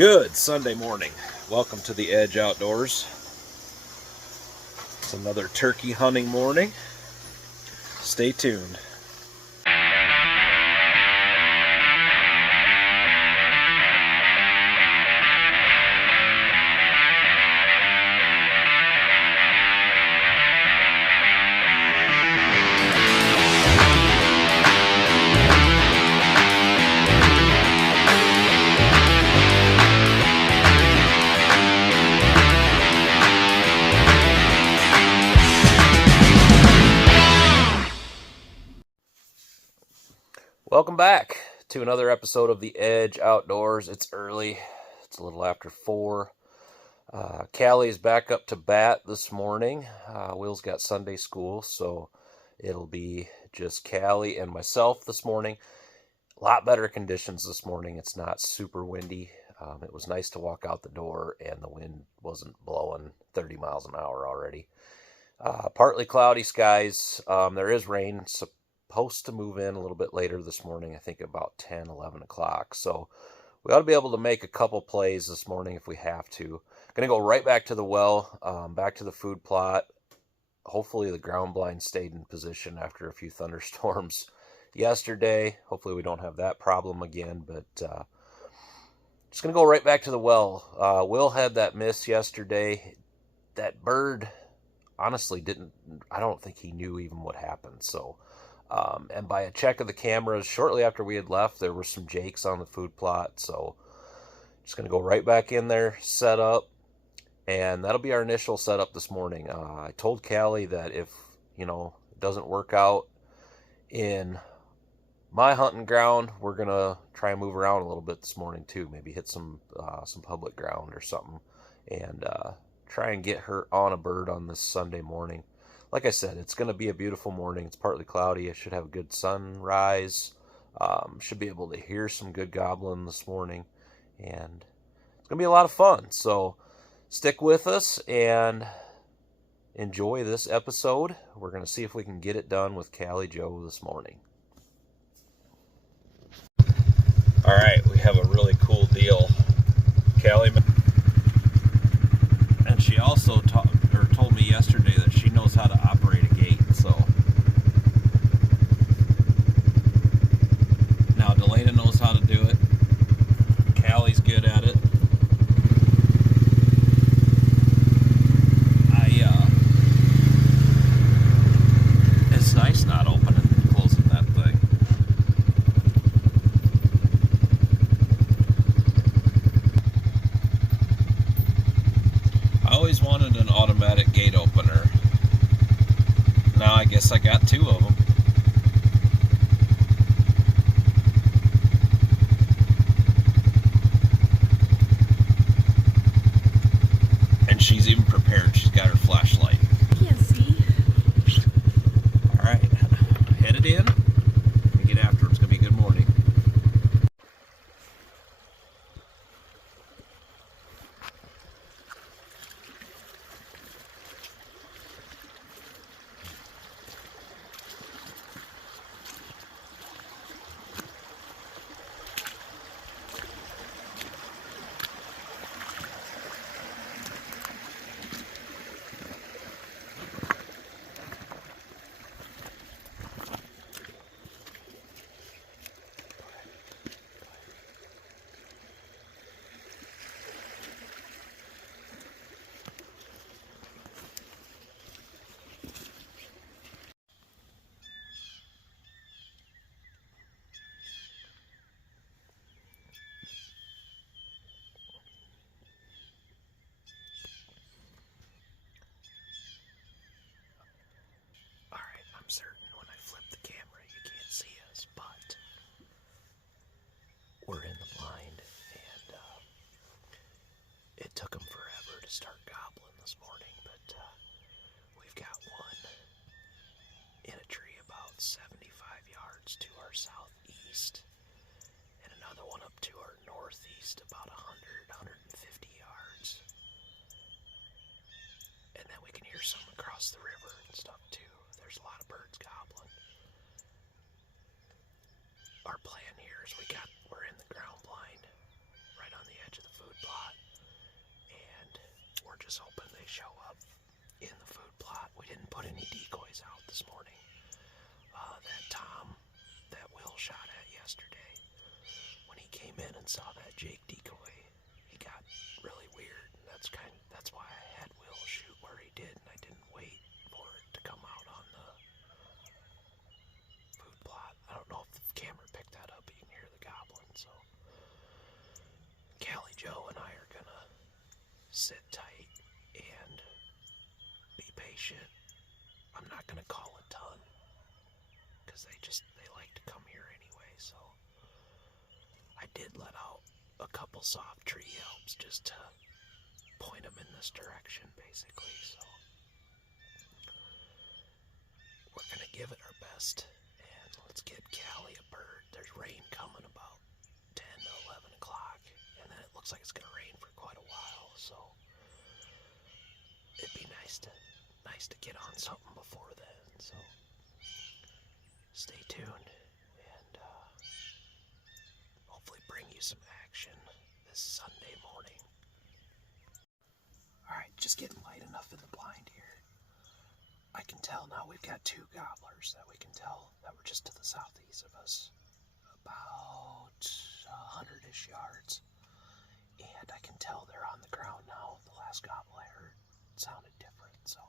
Good Sunday morning. Welcome to the EDJ Outdoors. It's another turkey hunting morning. Stay tuned. Welcome back to another episode of the EDJ Outdoors. It's early. It's a little after 4. Callie's back up to bat this morning. Will's got Sunday school, so it'll be just Callie and myself this morning. A lot better conditions this morning. It's not super windy. It was nice to walk out the door, and the wind wasn't blowing 30 miles an hour already. Partly cloudy skies. There is rain supposed to move in a little bit later this morning, I think about 10, 11 o'clock. So we ought to be able to make a couple plays this morning if we have to. Going to go right back to the well, back to the food plot. Hopefully the ground blind stayed in position after a few thunderstorms yesterday. Hopefully we don't have that problem again, but just going to go right back to the well. Will had that miss yesterday. That bird honestly I don't think he knew even what happened. So and by a check of the cameras, shortly after we had left, there were some jakes on the food plot. So just going to go right back in there, set up, and that'll be our initial setup this morning. I told Callie that if, it doesn't work out in my hunting ground, we're going to try and move around a little bit this morning too. Maybe hit some public ground or something and try and get her on a bird on this Sunday morning. Like I said, it's going to be a beautiful morning. It's partly cloudy. I should have a good sunrise. Should be able to hear some good gobbling this morning. And it's going to be a lot of fun. So stick with us and enjoy this episode. We're going to see if we can get it done with Callie Joe this morning. All right, we have a really cool deal. Callie, and she also told me yesterday that she knows how to operate a gate. So now Delana knows how to do it. Callie's good at it. It's nice not opening and closing that thing. I always wanted an automatic gate opener. Now I guess I got 2 of them. And she's even prepared. She's got her flashlight. Can't see. All right, headed in. Let me get after it. It's going to be a good morning. I'm certain when I flip the camera you can't see us, but we're in the blind, and it took them forever to start gobbling this morning, but we've got one in a tree about 75 yards to our southeast, and another one up to our northeast about 150 yards, and then we can hear some across the river and stuff too. There's a lot of birds gobbling. Our plan here is we're in the ground blind right on the edge edge of the food plot, and we're just hoping they show up in the food plot. We didn't put any decoys out this morning. That Tom, that Will shot at yesterday, when he came in and saw that Jake decoy, he got really weird. And that's why I had Will shoot where he did, and I didn't wait for it to come out on the food plot. I don't know if the camera picked that up, but you can hear the goblin. So Callie, Joe, and I are gonna sit tight and be patient. I'm not gonna call a ton, because they like to come here anyway. So I did let out a couple soft tree yelps just to point them in this direction, basically. So we're gonna give it our best, and let's get Callie a bird. There's rain coming about 10 to 11 o'clock, and then it looks like it's gonna rain for quite a while. So it'd be nice to get on something before then. So stay tuned, and hopefully bring you some action this Sunday morning. Alright, just getting light enough in the blind here. I can tell now we've got two gobblers that we can tell that were just to the southeast of us, about 100-ish yards. And I can tell they're on the ground now. The last gobble I heard sounded different, so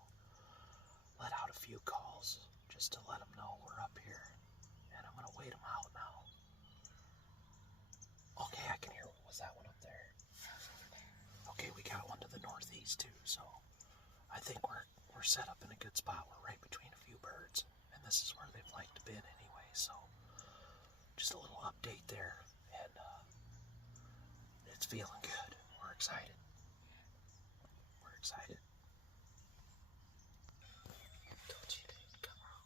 let out a few calls just to let them know we're up here. And I'm gonna wait them out now. Okay, I can hear. Was that one up there? Okay, we got one to the northeast too, so I think we're set up in a good spot. We're right between a few birds, and this is where they've liked to been anyway, so just a little update there, and it's feeling good. We're excited. We're excited. Told you they'd come out.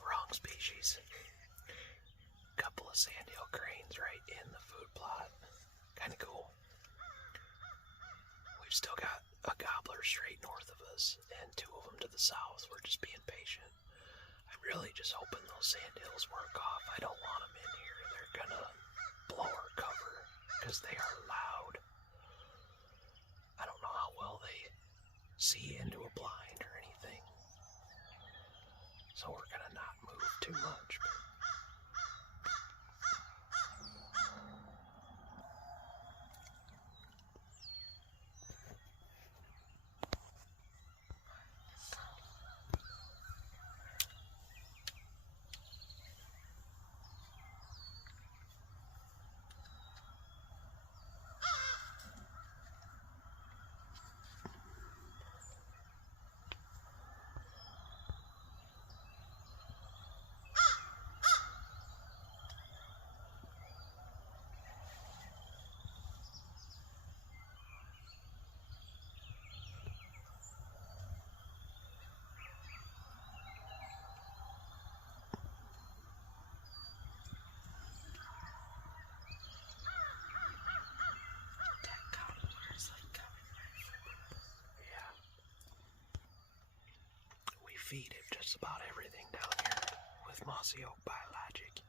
Wrong species. Couple of sandhill cranes right in the food plot. Kind of cool. We've still got a gobbler straight north of us and two of them to the south. We're just being patient. I'm really just hoping those sandhills work off. I don't want them in here. They're gonna blow our cover because they are loud. I don't know how well they see into a blind or anything, so we're gonna not move too much. Feed him just about everything down here with Mossy Oak Biologic.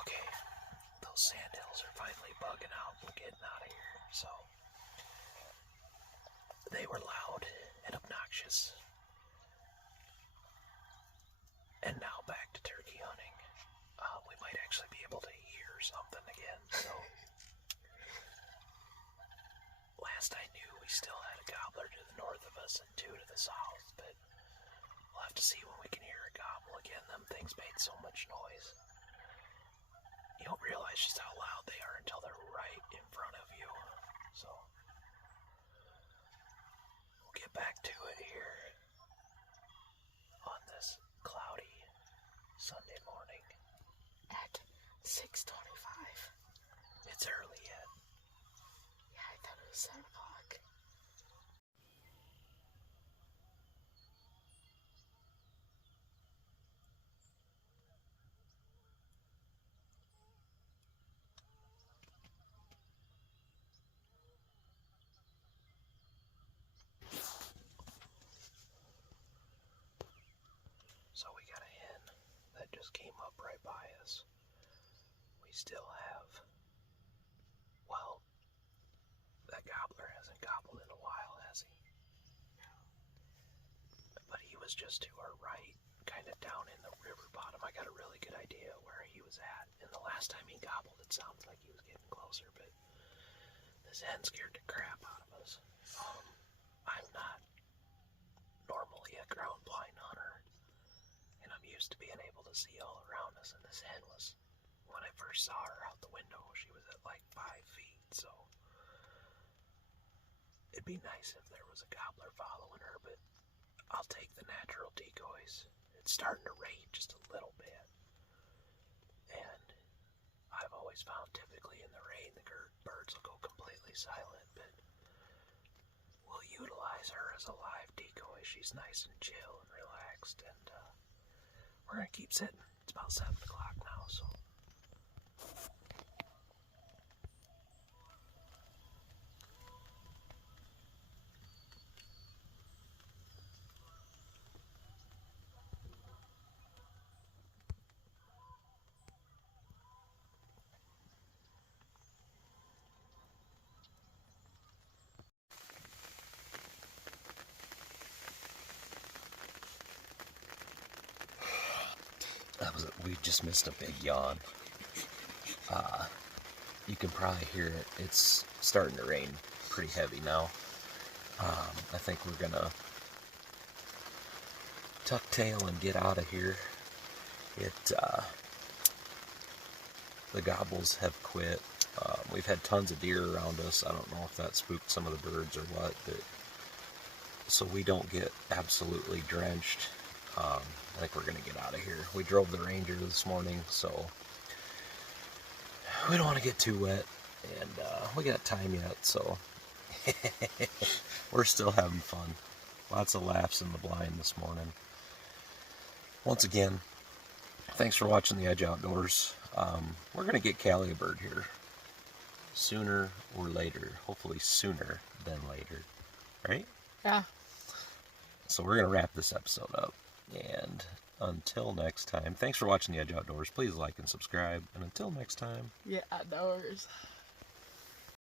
Okay, those sandhills are finally bugging out and getting out of here. So they were loud and obnoxious, and now back to turkey hunting. We might actually be able to hear something again, so... Last I knew, we still had a gobbler to the north of us and two to the south, but we'll have to see when we can hear a gobble again. Them things made so much noise. You don't realize just how loud they are until they're right in front of you. So, we'll get back to it here on this cloudy Sunday morning. At 6:25. It's early yet. Yeah, I thought it was 7 o'clock. So we got a hen that just came up right by us. We still have, well, that gobbler hasn't gobbled in a while, has he? But he was just to our right, kind of down in the river bottom. I got a really good idea where he was at. And the last time he gobbled, it sounded like he was getting closer, but this hen scared the crap out of us. I'm not normally a ground blind hunter, and I'm used to being able to see all around us, and this hen was, when I first saw her out the window, she was at like 5 feet, so it'd be nice if there was a gobbler following her, but I'll take the natural decoys. It's starting to rain just a little bit, and I've always found typically in the rain the birds will go completely silent, but we'll utilize her as a live decoy. She's nice and chill and relaxed, and we're going to keep sitting. It's about 7 o'clock now, so... We just missed a big yawn. You can probably hear it. It's starting to rain pretty heavy now. I think we're gonna tuck tail and get out of here. The gobbles have quit. We've had tons of deer around us. I don't know if that spooked some of the birds or what, but so we don't get absolutely drenched. I think we're going to get out of here. We drove the Ranger this morning, so we don't want to get too wet, and we got time yet, so we're still having fun. Lots of laughs in the blind this morning. Once again, thanks for watching the Edge Outdoors. We're going to get Callie a bird here sooner or later. Hopefully sooner than later, right? Yeah. So we're going to wrap this episode up. And until next time, thanks for watching the Edge Outdoors. Please like and subscribe. And until next time, Yeah, outdoors.